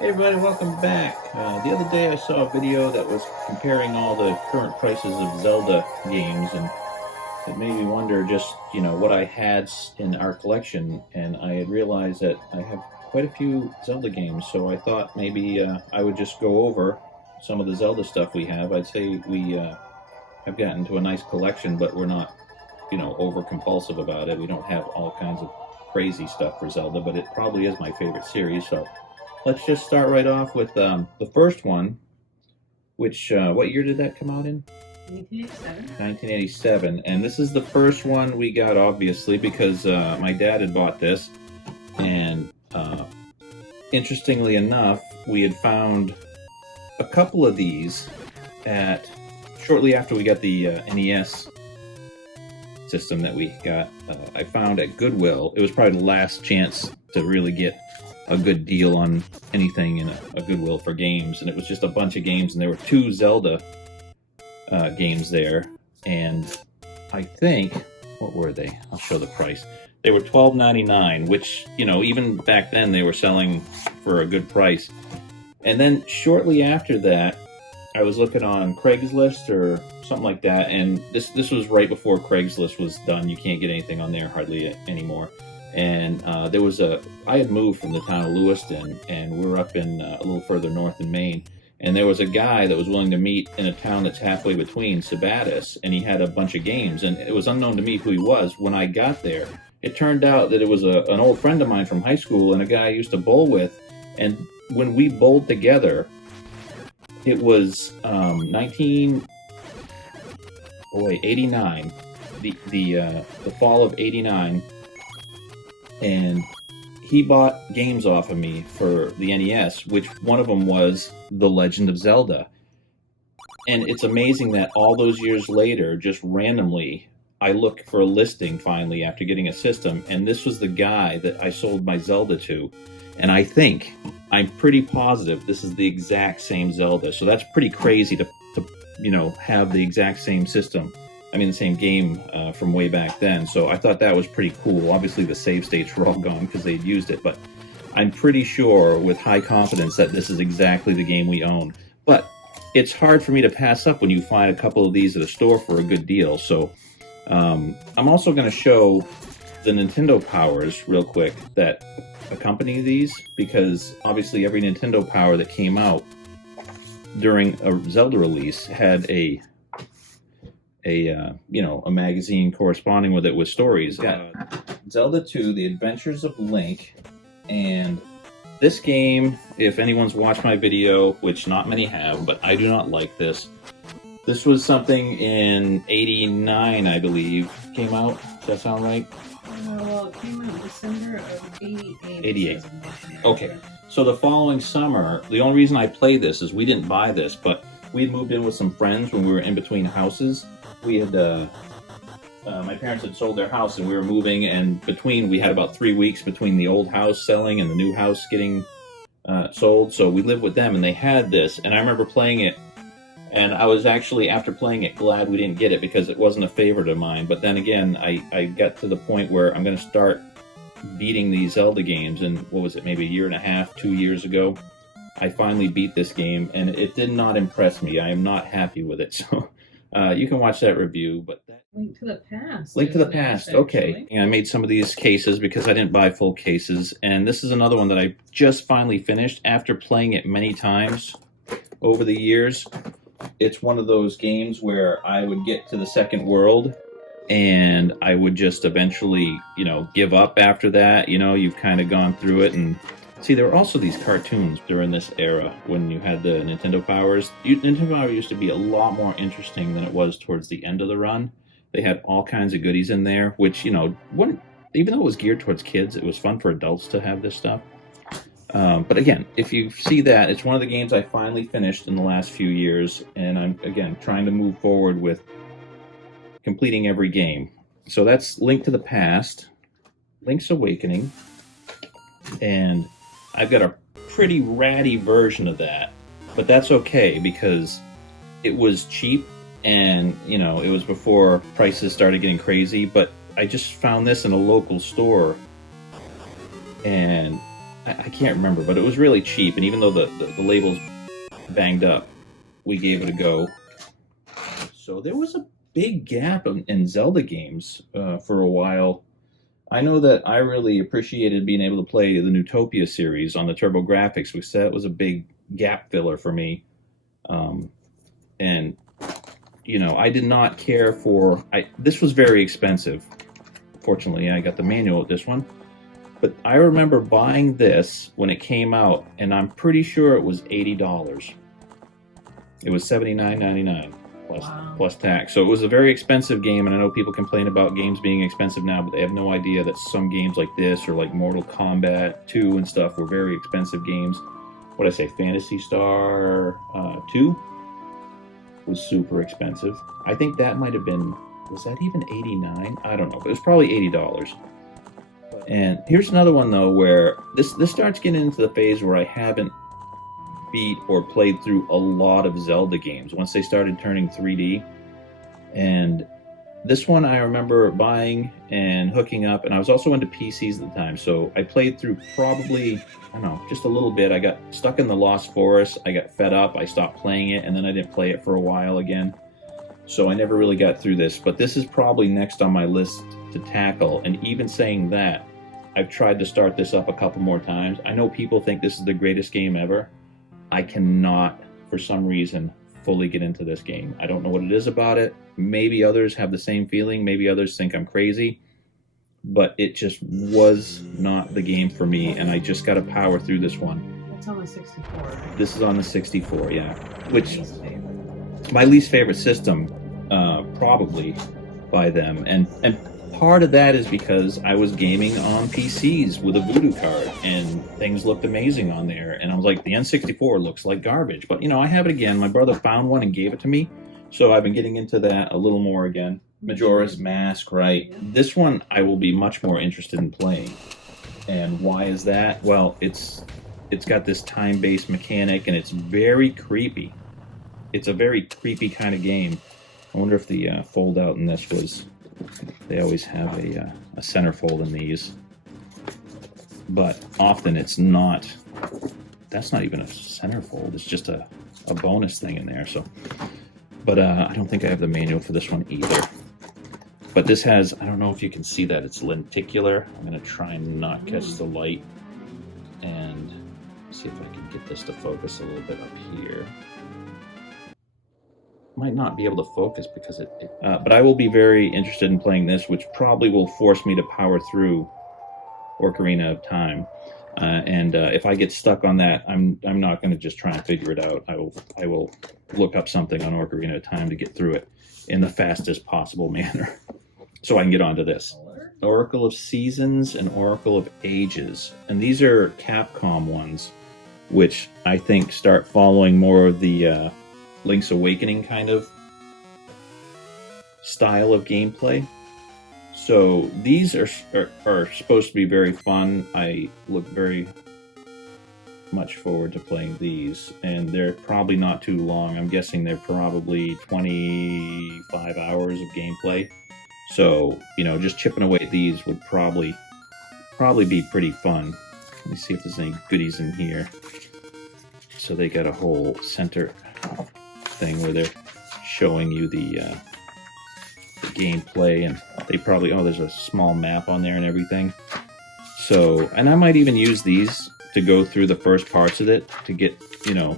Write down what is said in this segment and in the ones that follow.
Hey everybody, welcome back. The other day I saw a video that was comparing all the current prices of Zelda games, and it made me wonder just, what I had in our collection, and I had realized that I have quite a few Zelda games, so I thought maybe I would just go over some of the Zelda stuff we have. I'd say we have gotten to a nice collection, but we're not, over compulsive about it. We don't have all kinds of crazy stuff for Zelda, but it probably is my favorite series, so let's just start right off with the first one, which, what year did that come out in? 1987. 1987. And this is the first one we got, obviously, because my dad had bought this. And interestingly enough, we had found a couple of these at shortly after we got the NES system that we got. I found at Goodwill. It was probably the last chance to really get a good deal on anything in a Goodwill for games, and it was just a bunch of games, and there were two Zelda games there, and I think, what were they? I'll show the price. They were $12.99, which, even back then they were selling for a good price. And then shortly after that, I was looking on Craigslist or something like that, and this was right before Craigslist was done. You can't get anything on there hardly anymore. And there was I had moved from the town of Lewiston, and we were up in a little further north in Maine. And there was a guy that was willing to meet in a town that's halfway between Sabatis, and he had a bunch of games. And it was unknown to me who he was. When I got there, it turned out that it was an old friend of mine from high school and a guy I used to bowl with. And when we bowled together, it was 89, the fall of '89. And he bought games off of me for the NES, which one of them was The Legend of Zelda. And it's amazing that all those years later, just randomly, I look for a listing finally after getting a system, and this was the guy that I sold my Zelda to. And I'm pretty positive this is the exact same Zelda. So that's pretty crazy to have the exact same system. The same game from way back then. So I thought that was pretty cool. Obviously, the save states were all gone because they'd used it, but I'm pretty sure with high confidence that this is exactly the game we own. But it's hard for me to pass up when you find a couple of these at a store for a good deal. So I'm also going to show the Nintendo powers real quick that accompany these, because obviously every Nintendo power that came out during a Zelda release had a magazine corresponding with it with stories. Zelda 2, The Adventures of Link, and this game, if anyone's watched my video, which not many have, but I do not like this. This was something in '89, I believe, came out. Does that sound right? Well, it came out December of '88. '88. Okay. So the following summer, the only reason I played this is we didn't buy this, but we had moved in with some friends when we were in between houses. We had my parents had sold their house, and we were moving, and we had about 3 weeks between the old house selling and the new house getting sold. So we lived with them, and they had this, and I remember playing it, and I was actually, after playing it, glad we didn't get it because it wasn't a favorite of mine. But then again, I got to the point where I'm going to start beating these Zelda games, and what was it, maybe a year and a half, 2 years ago, I finally beat this game, and it did not impress me. I am not happy with it. So you can watch that review. But Link to the Past. Link to the Past. Okay. I made some of these cases because I didn't buy full cases, and this is another one that I just finally finished after playing it many times over the years. It's one of those games where I would get to the second world, and I would just eventually, give up after that. You've kind of gone through it. And see, there were also these cartoons during this era when you had the Nintendo powers. Nintendo Power used to be a lot more interesting than it was towards the end of the run. They had all kinds of goodies in there, which, even though it was geared towards kids, it was fun for adults to have this stuff. But again, if you see that, it's one of the games I finally finished in the last few years, and I'm, again, trying to move forward with completing every game. So that's Link to the Past, Link's Awakening, and I've got a pretty ratty version of that, but that's okay because it was cheap, and it was before prices started getting crazy. But I just found this in a local store, and I can't remember, but it was really cheap. And even though the label's banged up, we gave it a go. So there was a big gap in Zelda games for a while. I know that I really appreciated being able to play the Newtopia series on the TurboGrafx, because that was a big gap filler for me. And I did not care for. This was very expensive. Fortunately, I got the manual with this one. But I remember buying this when it came out, and I'm pretty sure it was $80. It was $79.99 plus tax. So it was a very expensive game, and I know people complain about games being expensive now, but they have no idea that some games like this, or like Mortal Kombat 2 and stuff, were very expensive games. What did I say? Phantasy Star 2 was super expensive. I think that might have been, was that even $89? I don't know, but it was probably $80. And here's another one though, where this starts getting into the phase where I haven't beat or played through a lot of Zelda games once they started turning 3D. And this one I remember buying and hooking up, and I was also into PCs at the time, so I played through probably, I don't know, just a little bit. I got stuck in the Lost Forest, I got fed up, I stopped playing it, and then I didn't play it for a while again. So I never really got through this, but this is probably next on my list to tackle. And even saying that, I've tried to start this up a couple more times. I know people think this is the greatest game ever. I cannot, for some reason, fully get into this game. I don't know what it is about it. Maybe others have the same feeling. Maybe others think I'm crazy. But it just was not the game for me, and I just got to power through this one. It's on the 64, right? This is on the 64, yeah. Which, my least favorite system, probably, by them. And part of that is because I was gaming on PCs with a Voodoo card, and things looked amazing on there. And I was like, the N64 looks like garbage. But, I have it again. My brother found one and gave it to me. So I've been getting into that a little more again. Majora's Mask, right? This one I will be much more interested in playing. And why is that? Well, it's got this time-based mechanic, and it's very creepy. It's a very creepy kind of game. I wonder if the fold-out in this was... They always have a centerfold in these, but often it's not. That's not even a centerfold. It's just a bonus thing in there. So, but I don't think I have the manual for this one either. But this has, I don't know if you can see that, it's lenticular. I'm gonna try and not catch the light, and see if I can get this to focus a little bit up here. Might not be able to focus because but I will be very interested in playing this, which probably will force me to power through Ocarina of Time. And if I get stuck on that, I'm not going to just try and figure it out. I will look up something on Ocarina of Time to get through it in the fastest possible manner, so I can get onto this. Oracle of Seasons and Oracle of Ages, and these are Capcom ones, which I think start following more of the Link's Awakening kind of style of gameplay. So these are supposed to be very fun. I look very much forward to playing these, and they're probably not too long. I'm guessing they're probably 25 hours of gameplay. So, just chipping away at these would probably be pretty fun. Let me see if there's any goodies in here. So they got a whole center thing where they're showing you the gameplay, and they probably, there's a small map on there and everything. So, and I might even use these to go through the first parts of it to get,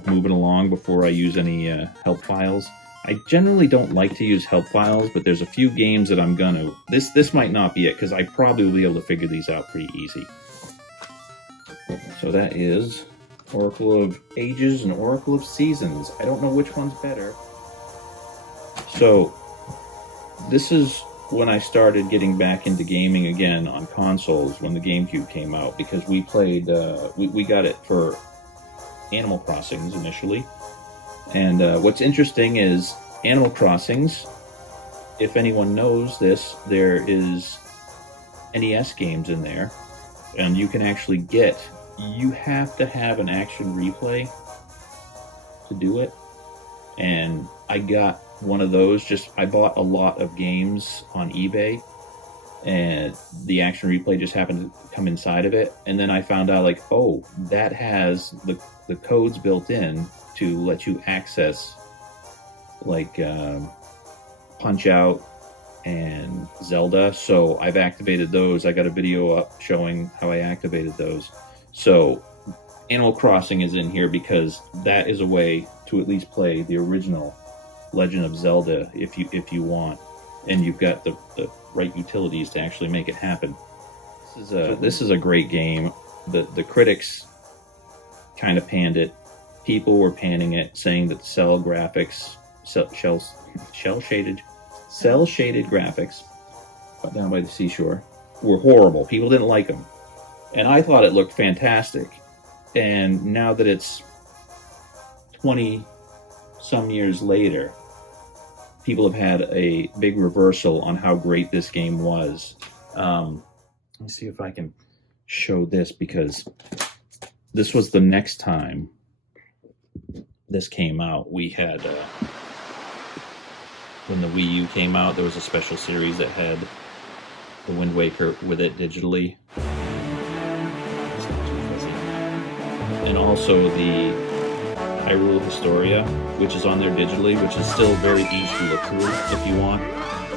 moving along before I use any help files. I generally don't like to use help files, but there's a few games that I'm gonna. This might not be it, because I probably will be able to figure these out pretty easy. So that is Oracle of Ages and Oracle of Seasons. I don't know which one's better. So, this is when I started getting back into gaming again on consoles, when the GameCube came out, because we played, we got it for Animal Crossings initially. And what's interesting is Animal Crossings, if anyone knows this, there is NES games in there, and you can actually you have to have an action replay to do it. And I got one of those. I bought a lot of games on eBay, and the action replay just happened to come inside of it. And then I found out, like, oh, that has the codes built in to let you access, like, Punch Out and Zelda. So I've activated those. I got a video up showing how I activated those. So Animal Crossing is in here because that is a way to at least play the original Legend of Zelda if you want, and you've got the right utilities to actually make it happen. This is a great game. The critics kind of panned it. People were panning it, saying that the cell shaded graphics down by the seashore were horrible. People didn't like them, and I thought it looked fantastic. And now that it's 20 some years later, people have had a big reversal on how great this game was. Let me see if I can show this, because this was the next time this came out. We had, when the Wii U came out, there was a special series that had the Wind Waker with it digitally. And also the Hyrule Historia, which is on there digitally, which is still very easy to look through if you want.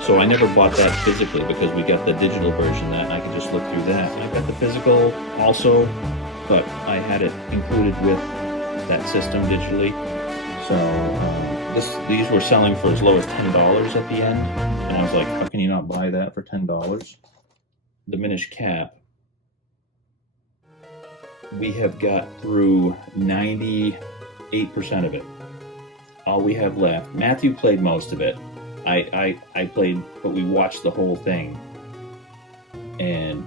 So I never bought that physically because we got the digital version that I could just look through that. I got the physical also, but I had it included with that system digitally. So these were selling for as low as $10 at the end, and I was like, how can you not buy that for $10? Diminished Cap. We have got through 98% of it. All we have left. Matthew played most of it. I played, but we watched the whole thing. And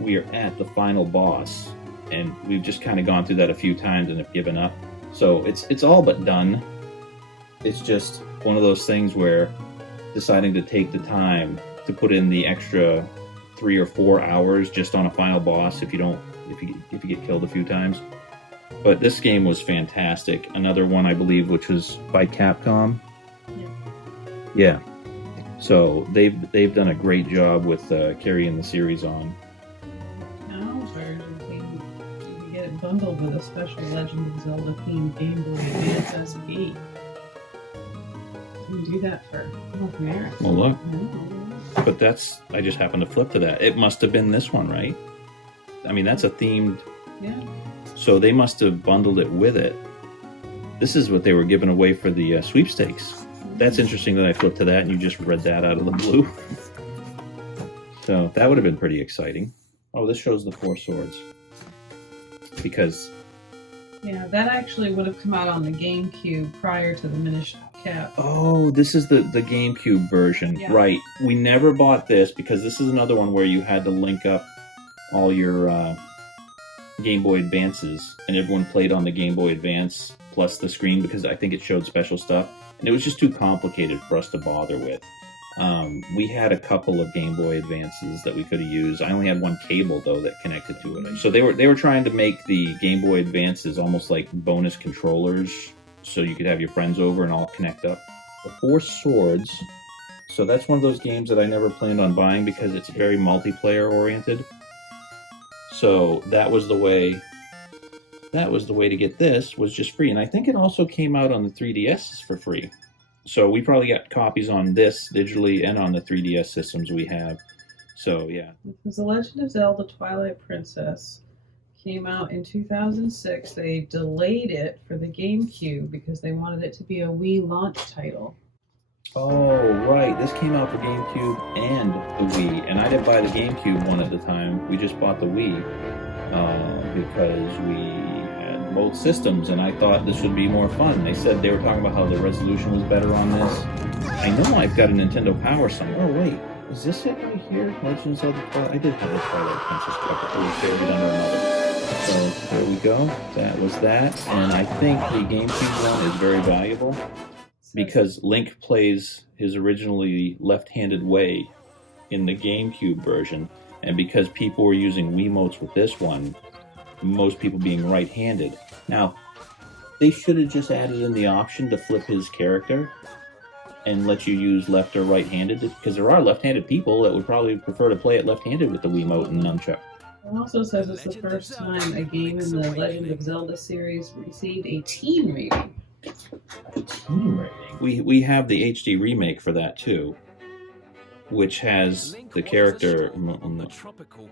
we are at the final boss, and we've just kind of gone through that a few times and have given up. So it's all but done. It's just one of those things where deciding to take the time to put in the extra 3 or 4 hours just on a final boss if you get killed a few times. But this game was fantastic. Another one, I believe, which was by Capcom. Yeah. So they've done a great job with carrying the series on. Now version you can get it bundled with a special Legend of Zelda themed Game Boy Advance SP. You can do that for North America. Well, look. But I just happened to flip to that. It must have been this one, right? I mean, that's a themed. Yeah. So they must have bundled it with it. This is what they were giving away for the sweepstakes. That's interesting that I flipped to that and you just read that out of the blue. So that would have been pretty exciting. Oh, this shows the 4 swords. Because... yeah, that actually would have come out on the GameCube prior to the Minish Cap. Oh, this is the GameCube version. Yeah. Right. We never bought this because this is another one where you had to link up all your Game Boy Advances, and everyone played on the Game Boy Advance plus the screen because I think it showed special stuff, and it was just too complicated for us to bother with. We had a couple of Game Boy Advances that we could have used. I only had one cable though that connected to it. So they were trying to make the Game Boy Advances almost like bonus controllers, so you could have your friends over and all connect up. The 4 Swords. So that's one of those games that I never planned on buying because it's very multiplayer oriented. So that was the way to get this, was just free. And I think it also came out on the 3DS for free. So we probably got copies on this digitally and on the 3DS systems we have. So yeah. It was The Legend of Zelda Twilight Princess. Came out in 2006. They delayed it for the GameCube because they wanted it to be a Wii launch title. Oh, right. This came out for GameCube and the Wii. And I didn't buy the GameCube one at the time. We just bought the Wii because we had both systems, and I thought this would be more fun. They said they were talking about how the resolution was better on this. I know I've got a Nintendo Power somewhere. Oh, wait. Is this it right here? Legend of Zelda Twilight? I did have the Twilight Princess cover. It was buried under another. So there we go. That was that. And I think the GameCube one is very valuable, because Link plays his originally left-handed way in the GameCube version, and because people were using Wiimotes with this one, most people being right-handed. Now, they should have just added in the option to flip his character, and let you use left or right-handed, because there are left-handed people that would probably prefer to play it left-handed with the Wiimote and nunchuck. It also says it's the first time a game in the Legend of Zelda series received a teen rating. A teen rating? We have the HD remake for that too, which has the character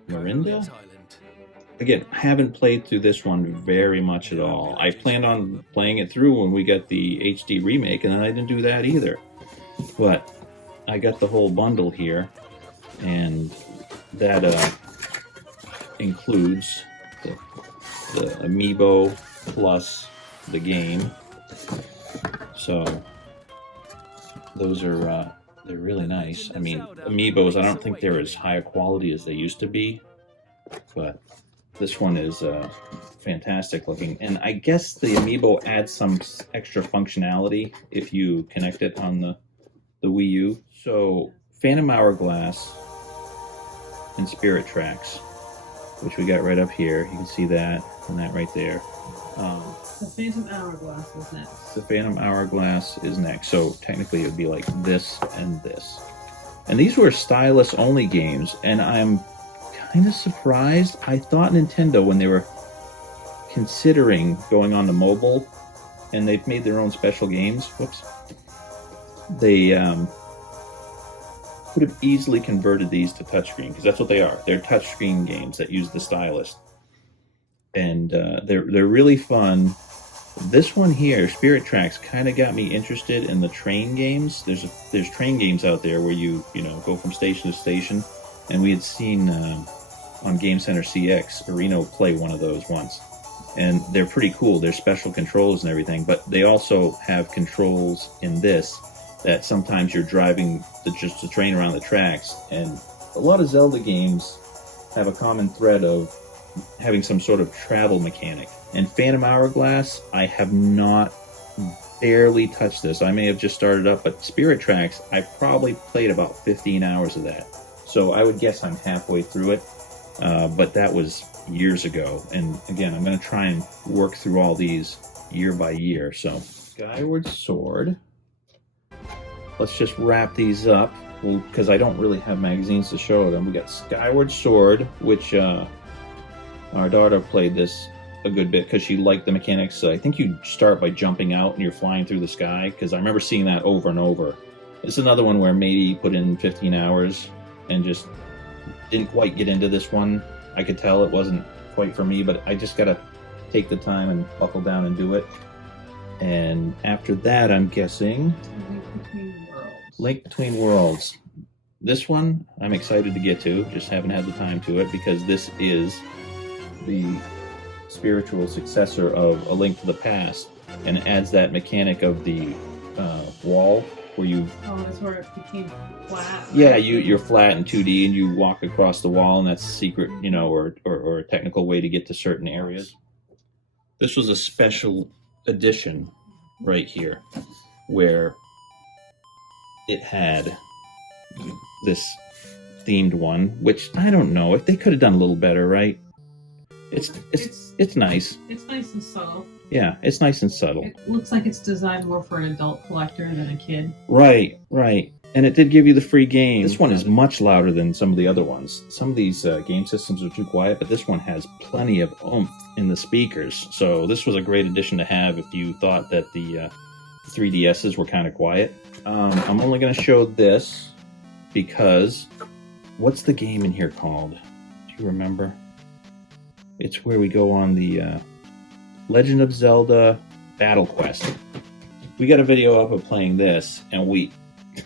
Marinda? Again, haven't played through this one very much at all. I planned on playing it through when we got the HD remake, and then I didn't do that either. But I got the whole bundle here, and that includes the amiibo plus the game. So those are they're really nice. I mean, amiibos, I don't think they're as high a quality as they used to be, but this one is fantastic looking. And I guess the amiibo adds some extra functionality if you connect it on the Wii U. So Phantom Hourglass and Spirit Tracks, which we got right up here. You can see that and that right there. The Phantom Hourglass is next. The Phantom Hourglass is next. So technically it would be like this and this. And these were stylus-only games, and I'm kind of surprised. I thought Nintendo, when they were considering going on to mobile, and they've made their own special games, whoops, they could have easily converted these to touchscreen, because that's what they are. They're touchscreen games that use the stylus, and they're really fun. This one here, Spirit Tracks, kind of got me interested in the train games. There's train games out there where you go from station to station, and we had seen on Game Center CX, Areno play one of those once, and they're pretty cool. They're special controls and everything, but they also have controls in this that sometimes you're driving just the train around the tracks. And a lot of Zelda games have a common thread of having some sort of travel mechanic. And Phantom Hourglass, I have not barely touched this. I may have just started up, but Spirit Tracks, I probably played about 15 hours of that. So I would guess I'm halfway through it, but that was years ago. And again, I'm going to try and work through all these year by year. So Skyward Sword. Let's just wrap these up, because I don't really have magazines to show them. We got Skyward Sword, which our daughter played this a good bit because she liked the mechanics. I think you start by jumping out and you're flying through the sky, because I remember seeing that over and over. It's another one where Matey put in 15 hours and just didn't quite get into this one. I could tell it wasn't quite for me, but I just got to take the time and buckle down and do it. And after that, I'm guessing Link Between Worlds. This one I'm excited to get to, just haven't had the time to it, because this is the spiritual successor of A Link to the Past, and it adds that mechanic of the wall where you... Oh, that's where it became flat. Right? Yeah, you're flat in 2D and you walk across the wall, and that's a secret, or a technical way to get to certain areas. This was a special edition right here, where it had this themed one, which I don't know if they could have done a little better, right? It's nice. It's nice and subtle. Yeah, it's nice and subtle. It looks like it's designed more for an adult collector than a kid. Right. And it did give you the free game. This one is much louder than some of the other ones. Some of these game systems are too quiet, but this one has plenty of oomph in the speakers. So this was a great addition to have if you thought that the 3DSs were kind of quiet. I'm only going to show this because what's the game in here called? Do you remember? It's where we go on the Legend of ZELDA Battle Quest. We got a video up of playing this, and we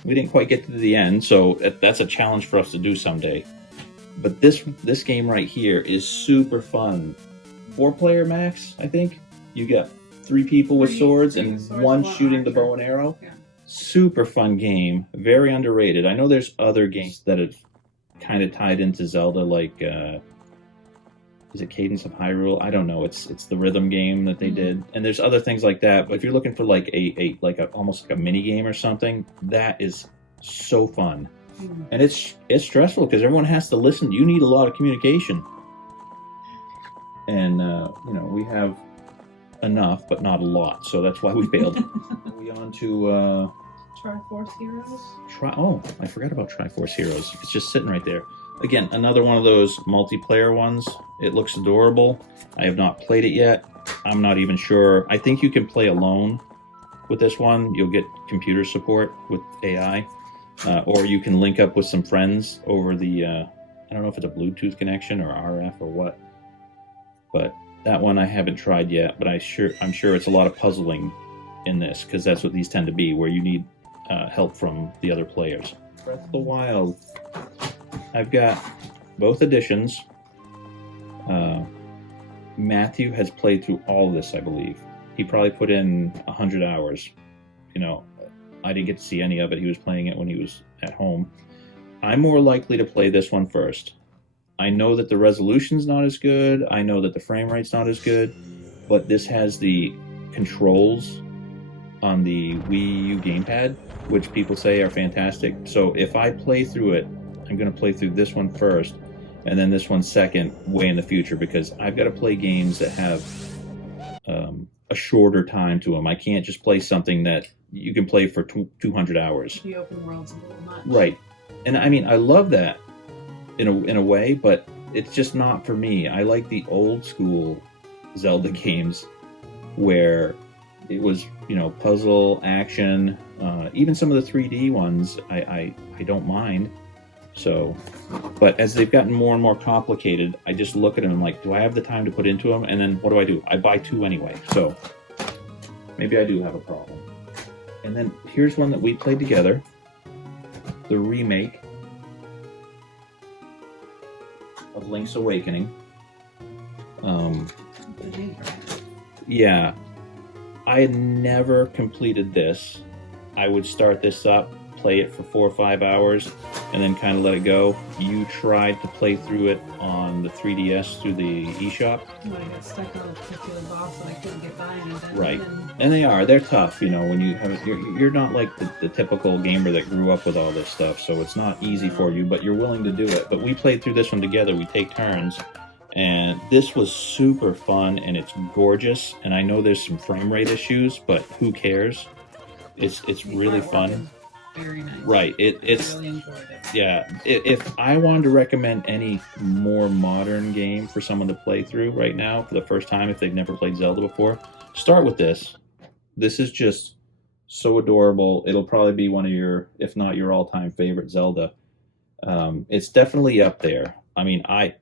didn't quite get to the end, so that's a challenge for us to do someday. But this game right here is super fun. 4-player max, I think. You got 3 people with swords and one shooting the bow and arrow. Yeah. Super fun game. Very underrated. I know there's other games that have kind of tied into Zelda, like is it Cadence of Hyrule? I don't know. It's the rhythm game that they did, and there's other things like that. But if you're looking for like a almost like a mini game or something, that is so fun. And it's stressful because everyone has to listen. You need a lot of communication, and we have enough, but not a lot, so that's why we failed. We on to Triforce Heroes. Oh, I forgot about Triforce Heroes. It's just sitting right there. Again, another one of those multiplayer ones. It looks adorable. I have not played it yet. I'm not even sure. I think you can play alone with this one. You'll get computer support with AI. Or you can link up with some friends over the, I don't know if it's a Bluetooth connection or RF or what. But that one I haven't tried yet, but I'm sure it's a lot of puzzling in this, because that's what these tend to be, where you need help from the other players. Breath of the Wild. I've got both editions. Matthew has played through all of this, I believe. He probably put in 100 hours. You know, I didn't get to see any of it. He was playing it when he was at home. I'm more likely to play this one first. I know that the resolution's not as good. I know that the frame rate's not as good. But this has the controls on the Wii U gamepad, which people say are fantastic. So if I play through it, I'm going to play through this one first, and then this one second, way in the future, because I've got to play games that have a shorter time to them. I can't just play something that you can play for 200 hours. The open world's a little much. Right. And I mean, I love that in a way, but it's just not for me. I like the old school Zelda games where it was, you know, puzzle, action, even some of the 3D ones I don't mind. So, but as they've gotten more and more complicated, I just look at them and I'm like, do I have the time to put into them? And then what do? I buy two anyway. So maybe I do have a problem. And then here's one that we played together, the remake of Link's Awakening. Yeah, I had never completed this. I would start this up, play it for 4 or 5 hours, and then kind of let it go. You tried to play through it on the 3DS through the eShop. When I got stuck on a particular boss and I couldn't get by and then Right. And they're tough, you know, when you have it, you're not like the typical gamer that grew up with all this stuff, so it's not easy for you, but you're willing to do it. But we played through this one together, we take turns, and this was super fun, and it's gorgeous, and I know there's some frame rate issues, but who cares? It's really fun. Very nice. Right. It's I really enjoyed it. Yeah. If I wanted to recommend any more modern game for someone to play through right now for the first time, if they've never played Zelda before, start with this. This is just so adorable. It'll probably be one of your, if not your all-time favorite Zelda. It's definitely up there. I mean, I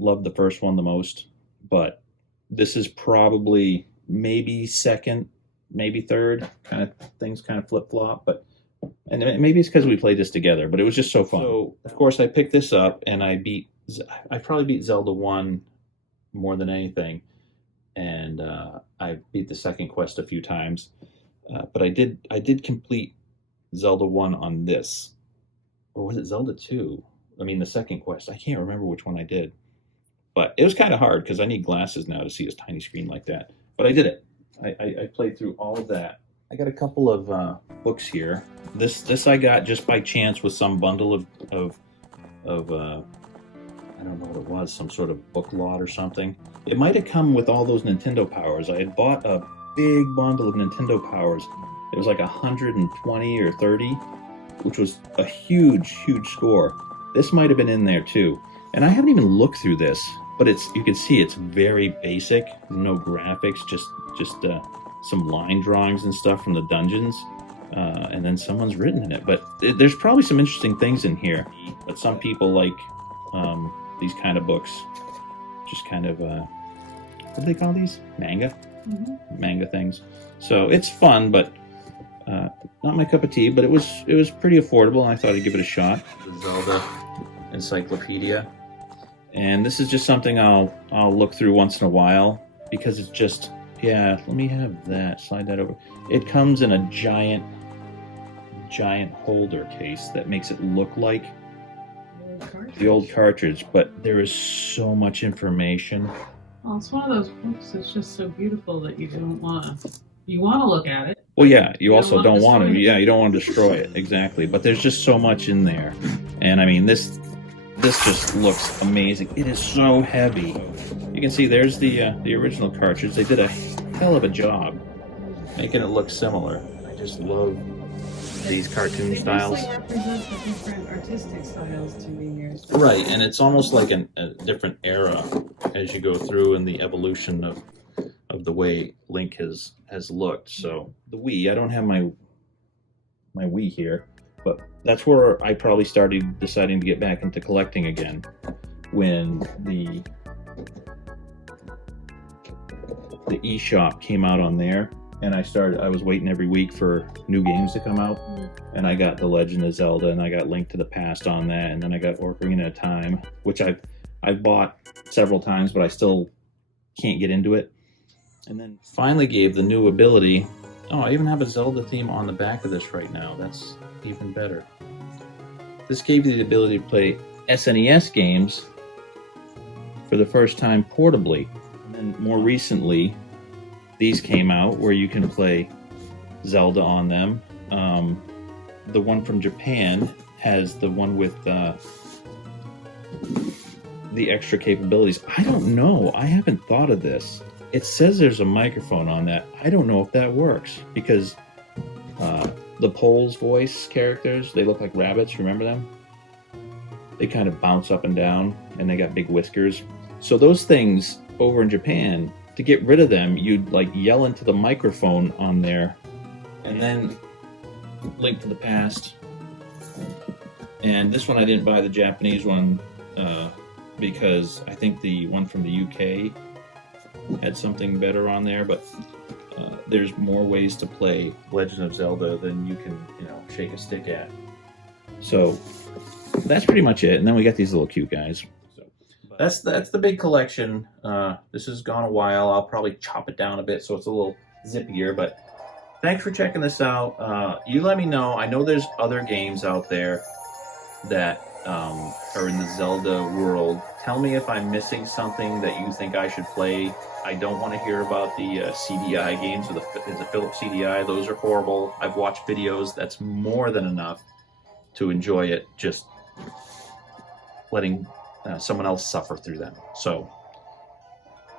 love the first one the most, but this is probably maybe second, maybe third. Kind of things kind of flip-flop, but. And maybe it's because we played this together, but it was just so fun. So, of course, I picked this up, and I probably beat Zelda 1 more than anything. And I beat the second quest a few times. But I did complete Zelda 1 on this. Or was it Zelda 2? I mean, the second quest. I can't remember which one I did. But it was kind of hard, because I need glasses now to see this tiny screen like that. But I did it. I played through all of that. I got a couple of books here. This I got just by chance with some bundle of I don't know what it was, some sort of book lot or something. It might have come with all those Nintendo Powers. I had bought a big bundle of Nintendo Powers. It was like 120 or 30, which was a huge score. This might have been in there too. And I haven't even looked through this, but you can see it's very basic, no graphics, just some line drawings and stuff from the dungeons, and then someone's written in it. But there's probably some interesting things in here. But some people like these kind of books, just kind of what do they call these? Manga, manga things. So it's fun, but not my cup of tea. But it was pretty affordable, and I thought I'd give it a shot. The Zelda Encyclopedia, and this is just something I'll look through once in a while, because it's just. Yeah, let me have that. Slide that over. It comes in a giant holder case that makes it look like the old cartridge, but there is so much information. Well, it's one of those books that's just so beautiful that you don't want to. You want to look at it. Well, yeah, you also don't want to. Yeah, you don't want to destroy it. Exactly. But there's just so much in there. And I mean, this just looks amazing. It is so heavy. You can see there's the original cartridge. They did a hell of a job making it look similar. I just love these cartoon They styles. mostly represent the different artistic styles to me here. So. Right, and it's almost like a different era as you go through in the evolution of the way Link has looked. So the Wii, I don't have my Wii here, but that's where I probably started deciding to get back into collecting again when the eShop came out on there, and I was waiting every week for new games to come out, and I got The Legend of Zelda, and I got Link to the Past on that, and then I got Ocarina of Time, which I've bought several times, but I still can't get into it. And then finally gave the new ability. Oh, I even have a Zelda theme on the back of this right now. That's even better. This gave you the ability to play SNES games for the first time portably. And then more recently, these came out where you can play Zelda on them. The one from Japan has the one with the extra capabilities. I don't know. I haven't thought of this. It says there's a microphone on that. I don't know if that works because the Pole's voice characters, they look like rabbits. Remember them? They kind of bounce up and down, and they got big whiskers. So those things over in Japan, to get rid of them, you'd like yell into the microphone on there, and then Link to the Past. And this one I didn't buy the Japanese one because I think the one from the UK had something better on there, but there's more ways to play Legend of Zelda than you can, shake a stick at. So that's pretty much it. And then we got these little cute guys. So that's the big collection. This has gone a while. I'll probably chop it down a bit so it's a little zippier, but thanks for checking this out. You let me know. I know there's other games out there that are in the Zelda world. Tell me if I'm missing something that you think I should play. I don't want to hear about the CDI games or the Philips CDI. Those are horrible. I've watched videos. That's more than enough to enjoy it. Just letting someone else suffer through them. So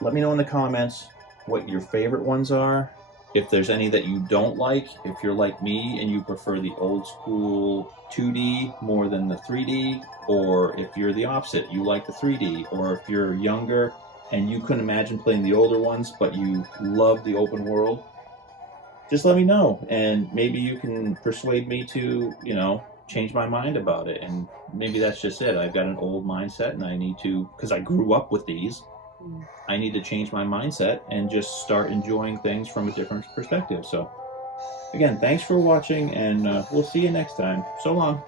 let me know in the comments what your favorite ones are. If there's any that you don't like, if you're like me and you prefer the old school 2D more than the 3D, or if you're the opposite, you like the 3D, or if you're younger and you couldn't imagine playing the older ones, but you love the open world, just let me know. And maybe you can persuade me to, change my mind about it. And maybe that's just it. I've got an old mindset and I need to, because I grew up with these, I need to change my mindset and just start enjoying things from a different perspective. So again, thanks for watching, and we'll see you next time. So long.